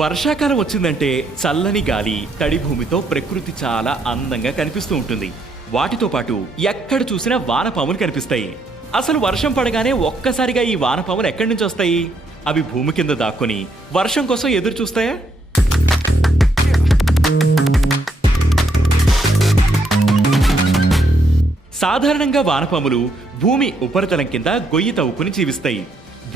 వర్షాకాలం వచ్చిందంటే చల్లని గాలి, తడి భూమితో ప్రకృతి చాలా అందంగా కనిపిస్తూ ఉంటుంది. వాటితో పాటు ఎక్కడ చూసినా వానపాములు కనిపిస్తాయి. అసలు వర్షం పడగానే ఒక్కసారిగా ఈ వానపాములు ఎక్కడి నుంచి వస్తాయి? అవి భూమి కింద దాక్కుని వర్షం కోసం ఎదురు చూస్తాయా? సాధారణంగా వానపాములు భూమి ఉపరితలం కింద గొయ్యి తవ్వుకుని జీవిస్తాయి.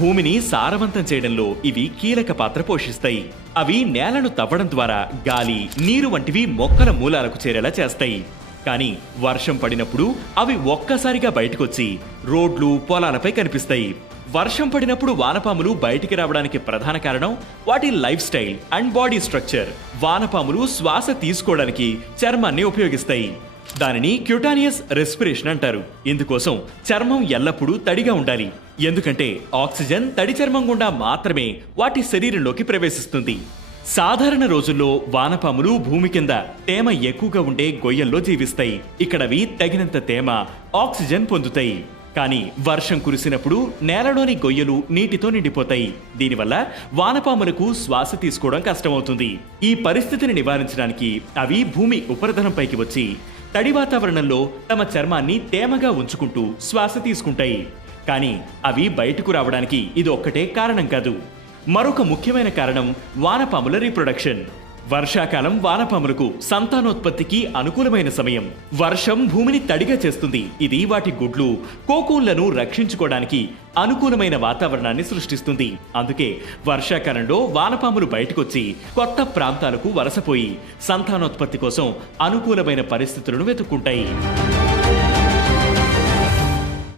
భూమిని సారవంతం చేయడంలో ఇవి కీలక పాత్ర పోషిస్తాయి. అవి నేలను తవ్వడం ద్వారా గాలి, నీరు వంటివి మొక్కల మూలాలకు చేరేలా చేస్తాయి. కానీ వర్షం పడినప్పుడు అవి ఒక్కసారిగా బయటకొచ్చి రోడ్లు, పొలాలపై కనిపిస్తాయి. వర్షం పడినప్పుడు వానపాములు బయటికి రావడానికి ప్రధాన కారణం వాటి life style and body structure. వానపాములు శ్వాస తీసుకోవడానికి చర్మాన్ని ఉపయోగిస్తాయి. దానిని క్యూటానియస్ రెస్పిరేషన్ అంటారు. ఇందుకోసం చర్మం ఎల్లప్పుడూ తడిగా ఉండాలి. ఎందుకంటే ఆక్సిజన్ తడి చర్మం గుండా మాత్రమే వాటి శరీరంలోకి ప్రవేశిస్తుంది. సాధారణ రోజుల్లో వానపాములు భూమి కింద తేమ ఎక్కువగా ఉండే గొయ్యల్లో జీవిస్తాయి. ఇక్కడవి తగినంత తేమ, ఆక్సిజన్ పొందుతాయి. కానీ వర్షం కురిసినప్పుడు నేలలోని గొయ్యలు నీటితో నిండిపోతాయి. దీనివల్ల వానపాములకు శ్వాస తీసుకోవడం కష్టమవుతుంది. ఈ పరిస్థితిని నివారించడానికి అవి భూమి ఉపరితలంపైకి వచ్చి తడి వాతావరణంలో తమ చర్మాన్ని తేమగా ఉంచుకుంటూ శ్వాస తీసుకుంటాయి. కానీ అవి బయటకు రావడానికి ఇది ఒక్కటే కారణం కాదు. మరొక ముఖ్యమైన కారణం వానపాముల రీప్రొడక్షన్. వర్షాకాలం వానపాములకు సంతానోత్పత్తికి అనుకూలమైన సమయం. వర్షం భూమిని తడిగా చేస్తుంది. ఇది వాటి గుడ్లు, కోకూన్లను రక్షించుకోవడానికి అనుకూలమైన వాతావరణాన్ని సృష్టిస్తుంది. అందుకే వర్షాకాలంలో వానపాములు బయటకొచ్చి కొత్త ప్రాంతాలకు వలసపోయి సంతానోత్పత్తి కోసం అనుకూలమైన పరిస్థితులను వెతుక్కుంటాయి.